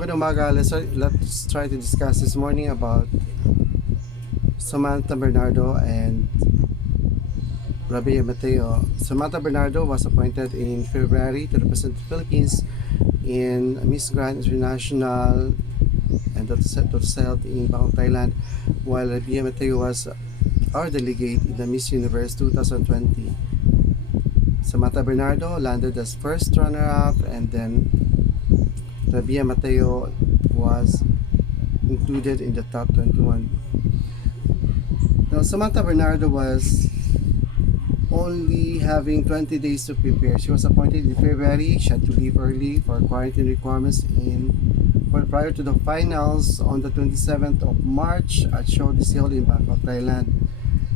Magandang umaga. Let's try to discuss this morning about Samantha Bernardo and Rabiya Mateo. Samantha Bernardo was appointed in February to represent the Philippines in Miss Grand International, and that was held in Bangkok, Thailand, while Rabiya Mateo was our delegate in the Miss Universe 2020. Samantha Bernardo landed as first runner-up, and then Rabiya Mateo was included in the top 21. Now, Samantha Bernardo was only having 20 days to prepare. She was appointed in February. She had to leave early for quarantine requirements prior to the finals on the 27th of March at Show de Seoul in Bangkok, Thailand.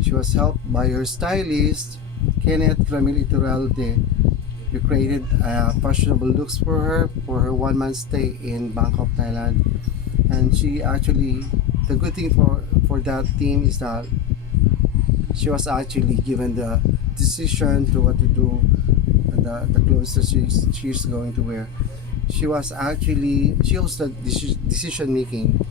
She was helped by her stylist, Kenneth Ramil Iturralde. You created fashionable looks for her 1 month stay in Bangkok, Thailand. And she actually, the good thing for that team is that she was actually given the decision to what to do and the clothes that she's going to wear. She was the decision making,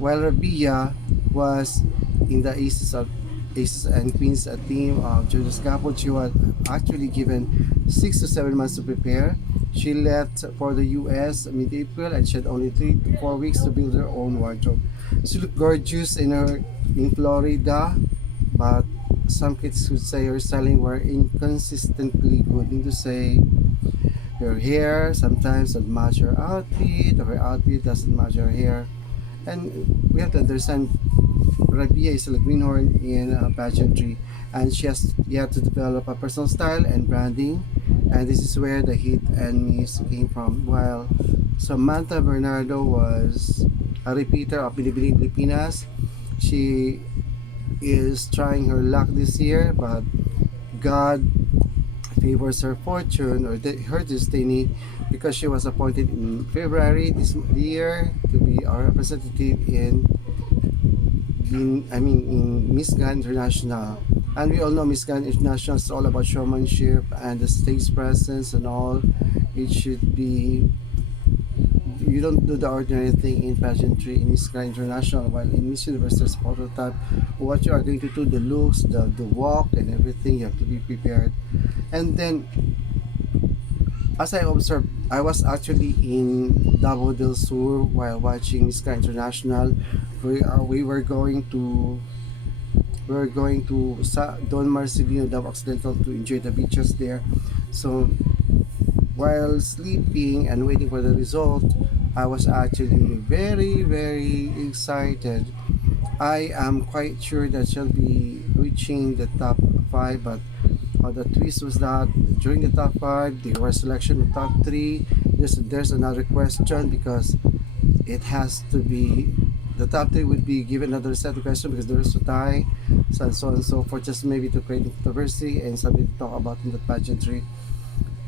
while Rabiya was in the Aces and Queens team of Julius Caput. She was actually given 6 to 7 months to prepare. She left for the US mid-April, and she had only 3 to 4 weeks to build her own wardrobe. She looked gorgeous in Florida, but some kids would say her styling were inconsistently good. Meaning to say, her hair sometimes doesn't match her outfit, or her outfit doesn't match her hair. And we have to understand, Rabiya is a greenhorn in pageantry, and she has yet to develop a personal style and branding, and this is where the hit and miss came from. While Samantha Bernardo was a repeater of Binibining Pilipinas, she is trying her luck this year, but God favors her fortune or her destiny, because she was appointed in February this year to be our representative in Miss Grand International. And we all know Miss Grand International is all about showmanship and the stage presence and all. It should be, you don't do the ordinary thing in pageantry in Miss Grand International, while in Miss Universe there's prototype. What you are going to do, the looks, the walk and everything, you have to be prepared. And then, as I observed, I was actually in Davao del Sur while watching Miss Grand International. We were going to Don Marcelino, Davao Occidental, to enjoy the beaches there. So while sleeping and waiting for the result, I was actually very, very excited. I am quite sure that she'll be reaching the top 5, but the twist was that during the top 5, there was selection of top 3. There's another question, because it has to be, the top 3 would be given another set of questions because there's a tie, so and so and so forth, just maybe to create controversy and something to talk about in the pageantry.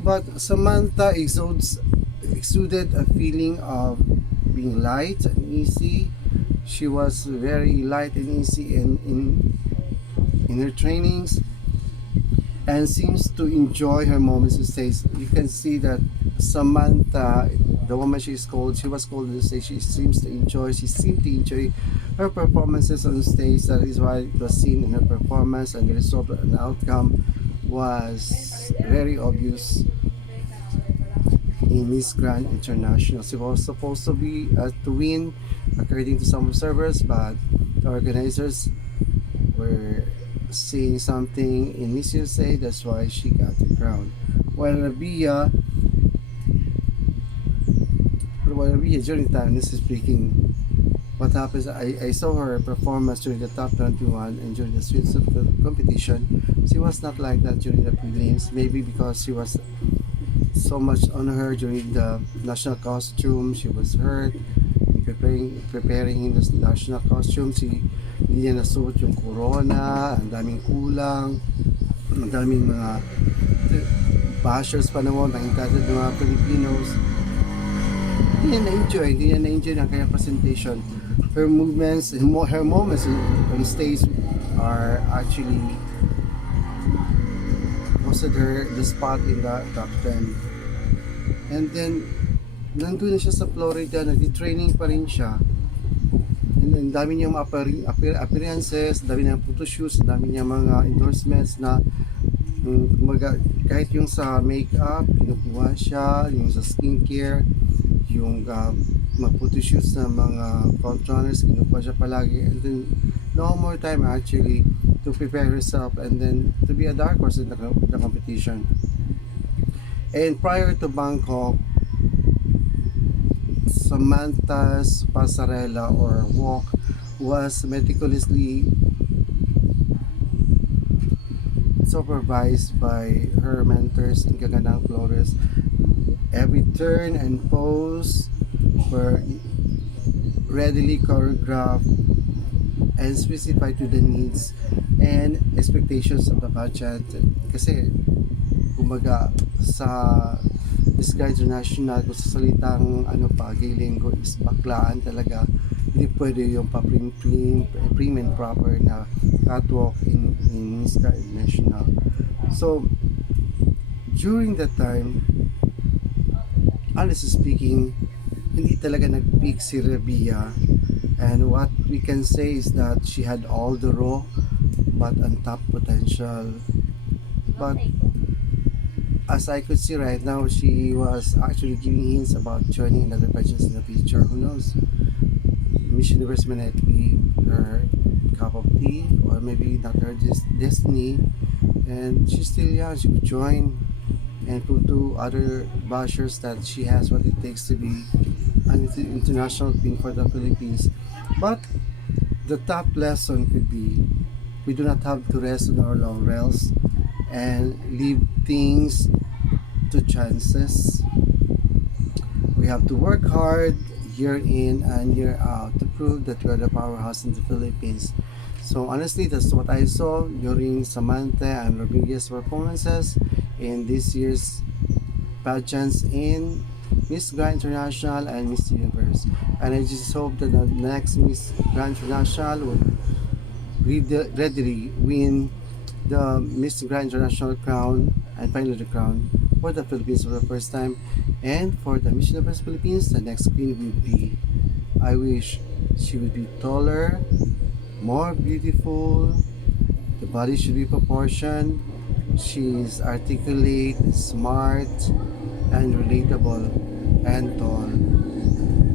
But Samantha exuded a feeling of being light and easy. She was very light and easy in her trainings, and seems to enjoy her moments on stage. You can see that Samantha, the woman she was called on stage, she seemed to enjoy her performances on stage. That is why it was seen in her performance, and the result and the outcome was very obvious in Miss Grand International. She was supposed to be to win, according to some observers, but the organizers were seeing something in Miss USA. That's why she got the crown. While Rabiya, during the time, this is speaking, what happens, I saw her performance during the top 21 and during the Sweets of the competition. She was not like that during the prelims, maybe because she was so much on her during the national costume. She was hurt preparing in the national costume. Hindi niya nasuot yung corona, ang daming kulang, ang daming mga bashers pa naman, entitled ng mga Filipinos. Hindi niya na-enjoy ng kanyang presentation. Her moments on stage are actually posted her the spot in the top 10. And then nandun na siya sa Florida, nag-training pa rin siya. Ang dami niyang appearances, dami niyang photoshoots, dami niyang mga endorsements na kahit yung sa makeup, kinukuha siya, yung sa skincare, yung mga photoshoots na mga frontrunners, kinukuha siya palagi. And then, no more time actually to prepare herself and then to be a dark horse in the competition. And prior to Bangkok, Samantha's pasarela or walk was meticulously supervised by her mentors in Gagandang Flores. Every turn and pose were readily choreographed and specified to the needs and expectations of the pageant. Kasi kumbaga sa Miss Grand International, kung sa salitang gay lingo is baklaan talaga, hindi pwede yung prim and proper na catwalk in Miss Grand International. So during that time, honestly speaking, hindi talaga nag-peak si Rabiya, and what we can say is that she had all the raw but untapped potential. But as I could see right now, she was actually giving hints about joining another pageants in the future. Who knows? Miss Universe may not be her cup of tea, or maybe not her destiny, and she's still young. She could join and prove to other bashers that she has what it takes to be an international queen for the Philippines. But the top lesson could be, we do not have to rest on our laurels and leave things to chances. We have to work hard year in and year out to prove that we are the powerhouse in the Philippines. So honestly, that's what I saw during Samantha and Rabiya's performances in this year's pageants in Miss Grand International and Miss Universe. And I just hope that the next Miss Grand International will readily win the Miss Grand International crown and finally the crown for the Philippines for the first time. And for the Miss Universe Philippines, the next queen will be, I wish she would be taller, more beautiful, the body should be proportioned, she's articulate, smart, and relatable, and tall,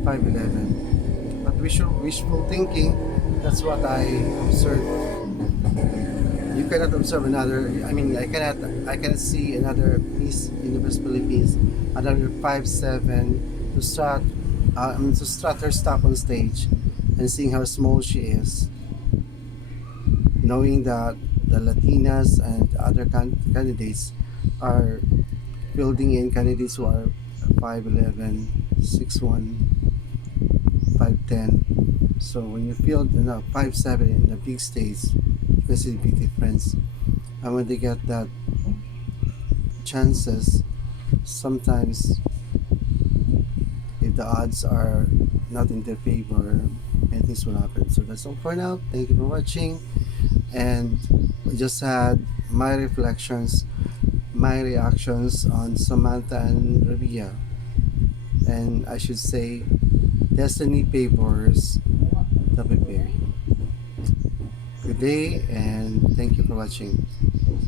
5'11". But wishful thinking, that's what I observed. You cannot observe another, I cannot see another Miss Universe Philippines, another 5'7", to strut her stuff on stage and seeing how small she is, knowing that the Latinas and other candidates are building in candidates who are 5'11", 6'1", 5'10". So when you field 5'7" in the big stage, you can see the big difference. And when they get that chances, sometimes if the odds are not in their favor, many things will happen. So that's all for now. Thank you for watching. And I just had my reflections, my reactions on Samantha and Rabiya. And I should say, destiny favors the prepared. Good day, and thank you for watching.